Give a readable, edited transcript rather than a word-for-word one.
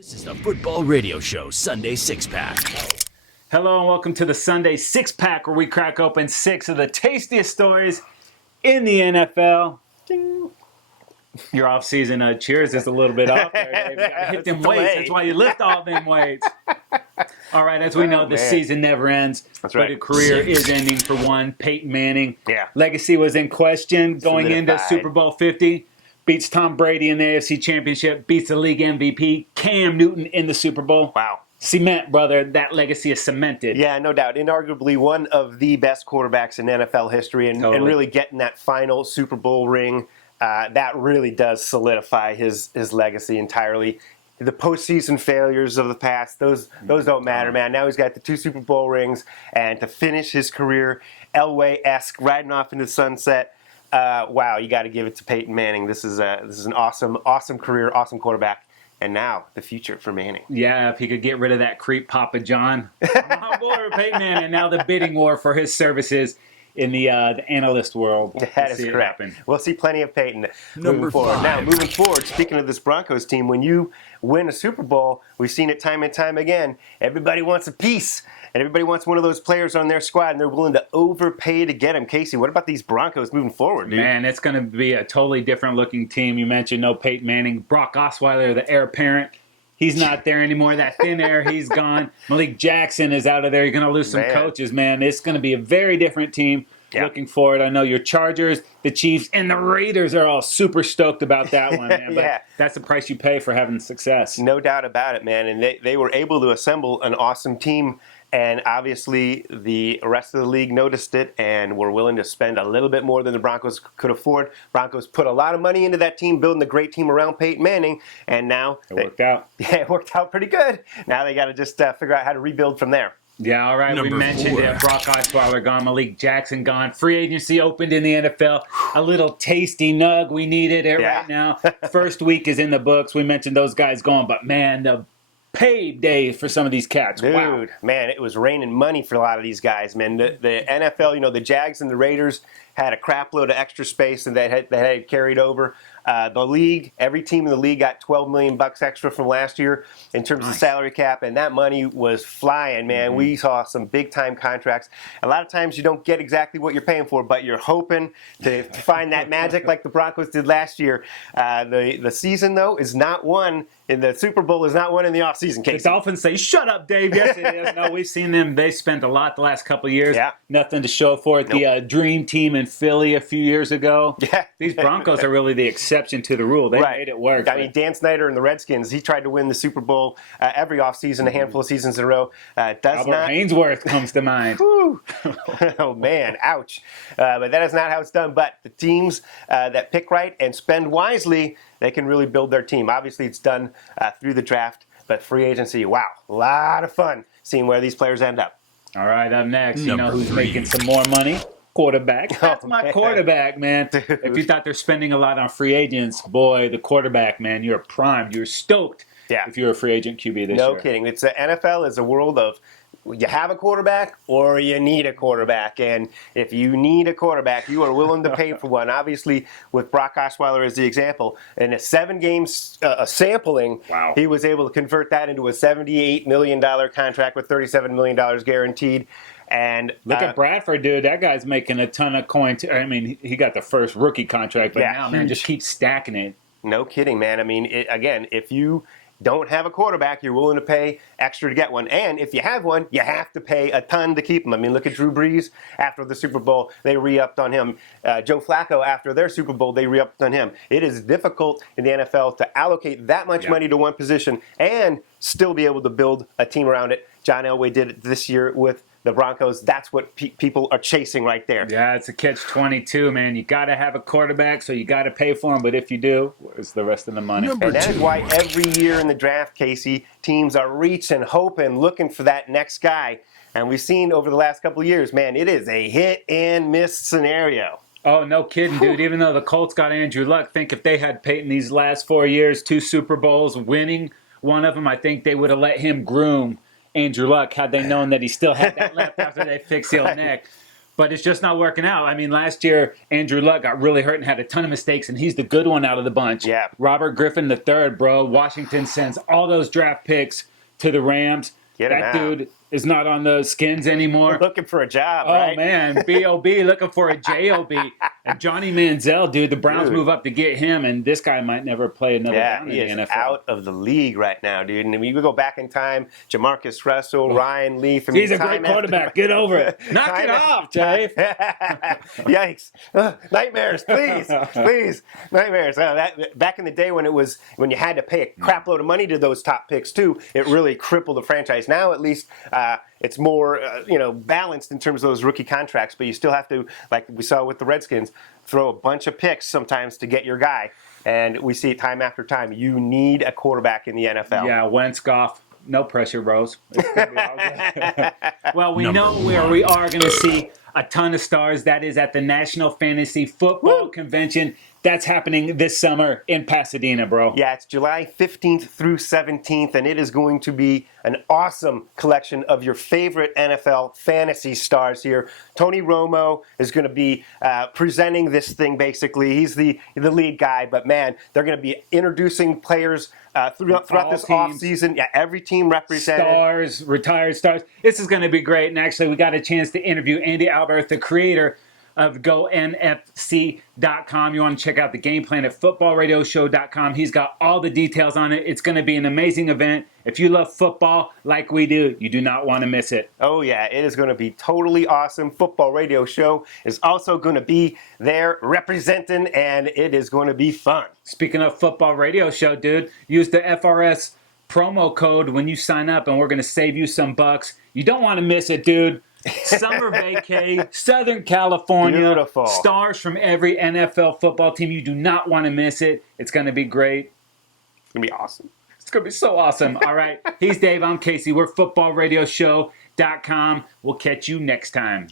This is the Football Radio Show Sunday Six Pack. Hello and welcome to the Sunday Six Pack, where we crack open 6 of the tastiest stories in the NFL. Ding. Your off-season cheers is a little bit off there. You've got to hit them weights. That's why you lift all them weights. All right, as we know, the season never ends. That's right. But a career is ending for one. Peyton Manning. Yeah. Legacy was in question going into Solidified. Super Bowl 50. Beats Tom Brady in the AFC Championship. Beats the league MVP. Cam Newton in the Super Bowl. Wow. Cement, brother. That legacy is cemented. Yeah, no doubt. Inarguably one of the best quarterbacks in NFL history, and really getting that final Super Bowl ring, that really does solidify his legacy entirely. The postseason failures of the past, those don't matter, man. Now he's got the 2 Super Bowl rings, and to finish his career Elway-esque, riding off into the sunset. Wow, you got to give it to Peyton Manning. This is an awesome career, awesome quarterback. And now, the future for Manning. Yeah, if he could get rid of that creep Papa John. I'm on board with Peyton Manning. And now the bidding war for his services in the analyst world. That is correct. We'll see plenty of Peyton moving forward. 5. Now, moving forward, speaking of this Broncos team, when you win a Super Bowl, we've seen it time and time again, everybody wants a piece. And everybody wants one of those players on their squad, and they're willing to overpay to get him. Casey, what about these Broncos moving forward, dude? Man, it's going to be a totally different looking team. You mentioned no Peyton Manning. Brock Osweiler, the heir apparent. He's not there anymore. That thin air, he's gone. Malik Jackson is out of there. You're going to lose some coaches, man. It's going to be a very different team. Yeah. Looking forward. I know your Chargers, the Chiefs, and the Raiders are all super stoked about that one, man. But that's the price you pay for having success. No doubt about it, man. And they were able to assemble an awesome team. And obviously, the rest of the league noticed it and were willing to spend a little bit more than the Broncos could afford. Broncos put a lot of money into that team, building a great team around Peyton Manning. And now it worked out. Yeah, it worked out pretty good. Now they got to just figure out how to rebuild from there. Yeah, all right. We mentioned Brock Osweiler gone, Malik Jackson gone. Free agency opened in the NFL. A little tasty nug. We needed it right now. First week is in the books. We mentioned those guys going, but man, the pay day for some of these cats. Dude, wow. Man, it was raining money for a lot of these guys, man. The NFL, you know, the Jags and the Raiders had a crap load of extra space and they had carried over. The league, every team in the league got $12 million extra from last year in terms of salary cap, and that money was flying, man. We saw some big-time contracts. A lot of times you don't get exactly what you're paying for, but you're hoping to find that magic like the Broncos did last year. The season, though, is not won. And the Super Bowl is not won in the offseason, Casey. The Dolphins say, shut up, Dave. Yes, it is. No, we've seen them. They spent a lot the last couple of years. Yeah. Nothing to show for it. Nope. The dream team in Philly a few years ago. Yeah. These Broncos are really the exception to the rule. They made it work. I mean, Dan Snyder and the Redskins, he tried to win the Super Bowl every offseason, a handful of seasons in a row. Albert Hainsworth comes to mind. Oh, man. Ouch. But that is not how it's done. But the teams that pick right and spend wisely, they can really build their team. Obviously, it's done through the draft, but free agency, wow, a lot of fun seeing where these players end up. All right, up next, you know who's making some more money? Quarterback. That's my quarterback, man. Dude. If you thought they're spending a lot on free agents, boy, the quarterback, man, you're primed. You're stoked if you're a free agent QB this year. No kidding. It's the NFL is a world of you have a quarterback or you need a quarterback. And if you need a quarterback, you are willing to pay for one. Obviously, with Brock Osweiler as the example, in a 7-game sampling, he was able to convert that into a $78 million contract with $37 million guaranteed. And look at Bradford, dude. That guy's making a ton of coin. I mean, he got the first rookie contract, but now, man, just keep stacking it. No kidding, man. I mean, again, if you don't have a quarterback, you're willing to pay extra to get one. And if you have one, you have to pay a ton to keep him. I mean, look at Drew Brees. After the Super Bowl, they re-upped on him. Joe Flacco, after their Super Bowl, they re-upped on him. It is difficult in the NFL to allocate that much money to one position and still be able to build a team around it. John Elway did it this year with the Broncos. That's what people are chasing right there. Yeah, it's a catch-22, man. You got to have a quarterback, so you got to pay for him. But if you do, where's the rest of the money? And that is why every year in the draft, Casey, teams are reaching, hoping, looking for that next guy. And we've seen over the last couple of years, man, it is a hit-and-miss scenario. Oh, no kidding, dude. Even though the Colts got Andrew Luck, think if they had Peyton these last 4 years, 2 Super Bowls, winning one of them, I think they would have let him groom Andrew Luck had they known that he still had that left after they fixed the old neck. But it's just not working out. I mean, last year, Andrew Luck got really hurt and had a ton of mistakes, and he's the good one out of the bunch. Yeah. Robert Griffin III, bro. Washington sends all those draft picks to the Rams. Get him that out. dude is not on the Skins anymore. Looking for a job, Oh, right? man. B.O.B. looking for a J.O.B. And Johnny Manziel, dude, the Browns move up to get him, and this guy might never play another down he in is the NFL. out of the league right now, dude. And we go back in time, Jamarcus Russell, Ryan Leaf. I mean, He's a great quarterback. Get over it. Knock it off, Jay. Yikes. Nightmares, please. Nightmares. Back in the day when you had to pay a crap load of money to those top picks too, it really crippled the franchise. Now at least it's more balanced in terms of those rookie contracts, but you still have to, like we saw with the Redskins, throw a bunch of picks sometimes to get your guy. And we see it time after time. You need a quarterback in the NFL. Yeah, Wentz, Goff. No pressure, Rose. It's gonna be all good. Well, we know where we are going to see a ton of stars. That is at the National Fantasy Football Convention. That's happening this summer in Pasadena, bro. Yeah, it's July 15th through 17th, and it is going to be an awesome collection of your favorite NFL fantasy stars here. Tony Romo is going to be presenting this thing, basically. He's the lead guy, but, man, they're going to be introducing players throughout this offseason. Yeah, every team represented. Stars, retired stars. This is going to be great, and actually we got a chance to interview Andy Albert, the creator of GoNFC.com. You want to check out the game plan at footballradioshow.com. He's got all the details on it. It's going to be an amazing event. If you love football like we do, you do not want to miss it. Oh, yeah, it is going to be totally awesome. Football Radio Show is also going to be there representing, and it is going to be fun. Speaking of Football Radio Show, dude, use the FRS promo code when you sign up, and we're going to save you some bucks. You don't want to miss it, dude. Summer vacay, Southern California. Beautiful. Stars from every NFL football team. You do not want to miss it. It's going to be great. It's going to be awesome. It's going to be so awesome. All right. He's Dave. I'm Casey. We're footballradioshow.com. We'll catch you next time.